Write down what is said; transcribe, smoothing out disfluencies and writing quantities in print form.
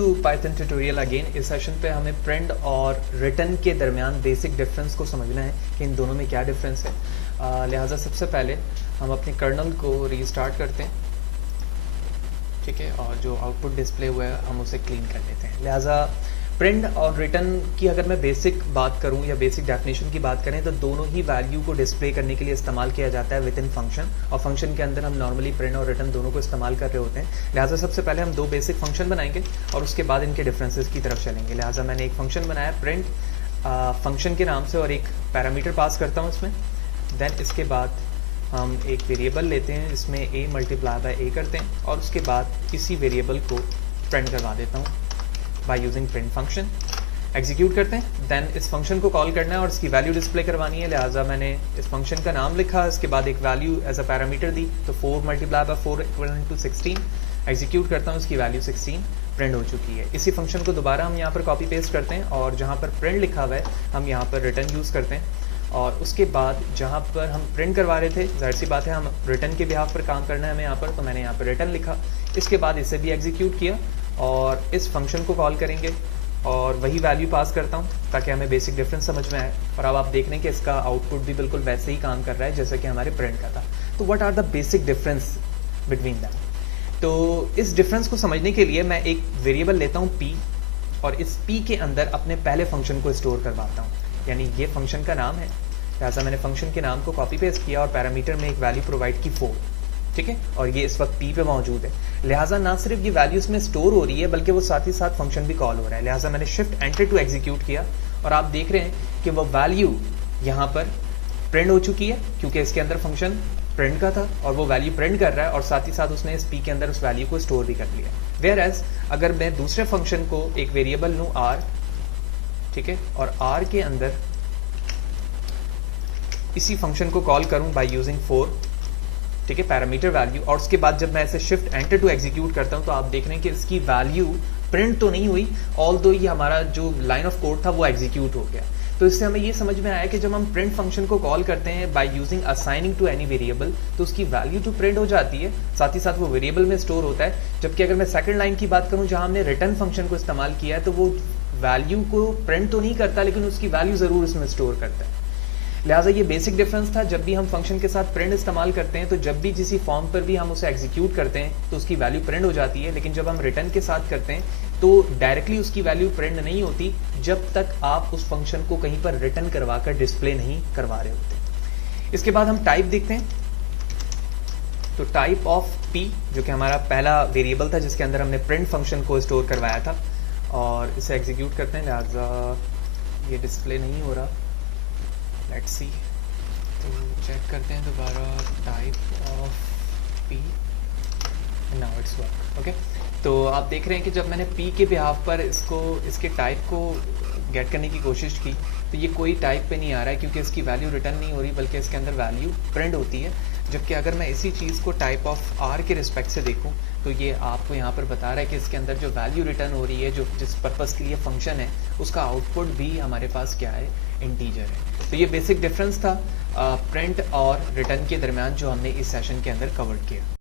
To Python tutorial again. इस session पे हमें प्रिंट और रिटर्न के दरमियान बेसिक डिफरेंस को समझना है कि इन दोनों में क्या डिफरेंस है। लिहाजा सबसे पहले हम अपने कर्नल को रीस्टार्ट करते हैं, ठीक है, और जो आउटपुट डिस्प्ले हुआ है हम उसे क्लीन कर लेते हैं। लिहाजा प्रिंट और रिटर्न की अगर मैं बेसिक बात करूं या बेसिक डेफिनेशन की बात करें तो दोनों ही वैल्यू को डिस्प्ले करने के लिए इस्तेमाल किया जाता है विद इन फंक्शन, और फंक्शन के अंदर हम नॉर्मली प्रिंट और रिटर्न दोनों को इस्तेमाल कर रहे होते हैं। लिहाजा सबसे पहले हम दो बेसिक फंक्शन बनाएंगे और उसके बाद इनके डिफरेंसेस की तरफ चलेंगे। लिहाजा मैंने एक फंक्शन बनाया प्रिंट फंक्शन के नाम से और एक पैरामीटर पास करता हूँ इसमें। देन इसके बाद हम एक वेरिएबल लेते हैं जिसमें a मल्टीप्लाई बाय a करते हैं और उसके बाद इसी वेरिएबल को प्रिंट करवा देता हूँ by using print function. Execute करते हैं, देन इस फंक्शन को कॉल करना है और इसकी वैल्यू डिस्प्ले करवानी है। लिहाजा मैंने इस फंक्शन का नाम लिखा, इसके बाद एक वैल्यू एज अ पैरामीटर दी, तो 4 multiply by 4 equal to 16। Execute करता हूँ, इसकी वैल्यू 16 प्रिंट हो चुकी है। इसी फंक्शन को दोबारा हम यहाँ पर कॉपी पेस्ट करते हैं और जहाँ पर प्रिंट लिखा हुआ है हम यहाँ पर रिटर्न यूज़ करते हैं, और उसके बाद जहाँ पर हम प्रिंट करवा रहे थे जाहिर सी बात है हम रिटर्न के बिहाफ पर काम करना है हमें यहाँ पर, तो मैंने यहाँ पर रिटर्न लिखा। इसके बाद इसे भी एग्जीक्यूट किया और इस फंक्शन को कॉल करेंगे और वही वैल्यू पास करता हूँ ताकि हमें बेसिक डिफरेंस समझ में आए। और अब आप देख रहे हैं कि इसका आउटपुट भी बिल्कुल वैसे ही काम कर रहा है जैसे कि हमारे प्रिंट का था। तो what are the basic difference between that? तो इस डिफरेंस को समझने के लिए मैं एक वेरिएबल लेता हूँ p, और इस p के अंदर अपने पहले फंक्शन को स्टोर करवाता हूँ, यानी ये फंक्शन का नाम है। लिहाजा मैंने फंक्शन के नाम को कॉपी पेस्ट किया और पैरामीटर में एक वैल्यू प्रोवाइड की 4, ठीक है, और ये इस वक्त p पे मौजूद है। लिहाजा ना सिर्फ ये वैल्यू इसमें स्टोर हो रही है बल्कि वो साथ ही साथ फंक्शन भी कॉल हो रहा है। लिहाजा मैंने शिफ्ट एंटर टू एग्जीक्यूट किया और आप देख रहे हैं कि वो वैल्यू यहाँ पर प्रिंट हो चुकी है क्योंकि इसके अंदर फंक्शन प्रिंट का था और वो वैल्यू प्रिंट कर रहा है और साथ ही साथ उसने इस p के अंदर उस वैल्यू को स्टोर भी कर लिया। वेयर एज अगर मैं दूसरे फंक्शन को एक वेरिएबल लूँ r, ठीक है, और r के अंदर इसी फंक्शन को कॉल करूं बाय यूजिंग 4, ठीक है, पैरामीटर वैल्यू, और उसके बाद जब मैं ऐसे शिफ्ट एंटर टू एग्जीक्यूट करता हूं तो आप देख रहे हैं कि इसकी वैल्यू प्रिंट तो नहीं हुई, ऑल्दो ये हमारा जो लाइन ऑफ कोड था वो एग्जीक्यूट हो गया। तो इससे हमें ये समझ में आया कि जब हम प्रिंट फंक्शन को कॉल करते हैं by using assigning to any variable तो उसकी वैल्यू तो प्रिंट हो जाती है, साथ ही साथ वो वेरिएबल में स्टोर होता है। जबकि अगर मैं सेकंड लाइन की बात करूं जहां हमने रिटर्न फंक्शन को इस्तेमाल किया है तो वो वैल्यू को प्रिंट तो नहीं करता लेकिन उसकी वैल्यू जरूर उसमें स्टोर करता है। लिहाजा ये बेसिक डिफरेंस था। जब भी हम फंक्शन के साथ प्रिंट इस्तेमाल करते हैं तो जब भी किसी फॉर्म पर भी हम उसे एग्जीक्यूट करते हैं तो उसकी वैल्यू प्रिंट हो जाती है, लेकिन जब हम रिटर्न के साथ करते हैं तो डायरेक्टली उसकी वैल्यू प्रिंट नहीं होती जब तक आप उस फंक्शन को कहीं पर रिटर्न करवा कर डिस्प्ले नहीं करवा रहे होते। इसके बाद हम टाइप देखते हैं, तो टाइप ऑफ p जो कि हमारा पहला वेरिएबल था जिसके अंदर हमने प्रिंट फंक्शन को स्टोर करवाया था, और इसे एग्जीक्यूट करते हैं। लिहाजा ये डिस्प्ले नहीं हो रहा, लेट्स सी, तो चेक करते हैं दोबारा, type of p, now it's work, okay. तो आप देख रहे हैं कि जब मैंने p के बिहाफ पर इसके टाइप को गेट करने की कोशिश की तो ये कोई टाइप पे नहीं आ रहा है क्योंकि इसकी वैल्यू रिटर्न नहीं हो रही बल्कि इसके अंदर वैल्यू प्रिंट होती है। जबकि अगर मैं इसी चीज़ को टाइप ऑफ r के रिस्पेक्ट से देखूं तो ये आपको यहाँ पर बता रहा है कि इसके अंदर जो वैल्यू रिटर्न हो रही है, जो जिस पर्पज़ के लिए फंक्शन है, उसका आउटपुट भी हमारे पास क्या है, इंटीजर है। तो ये बेसिक डिफरेंस था प्रिंट और रिटर्न के दरमियान जो हमने इस सेशन के अंदर कवर किया।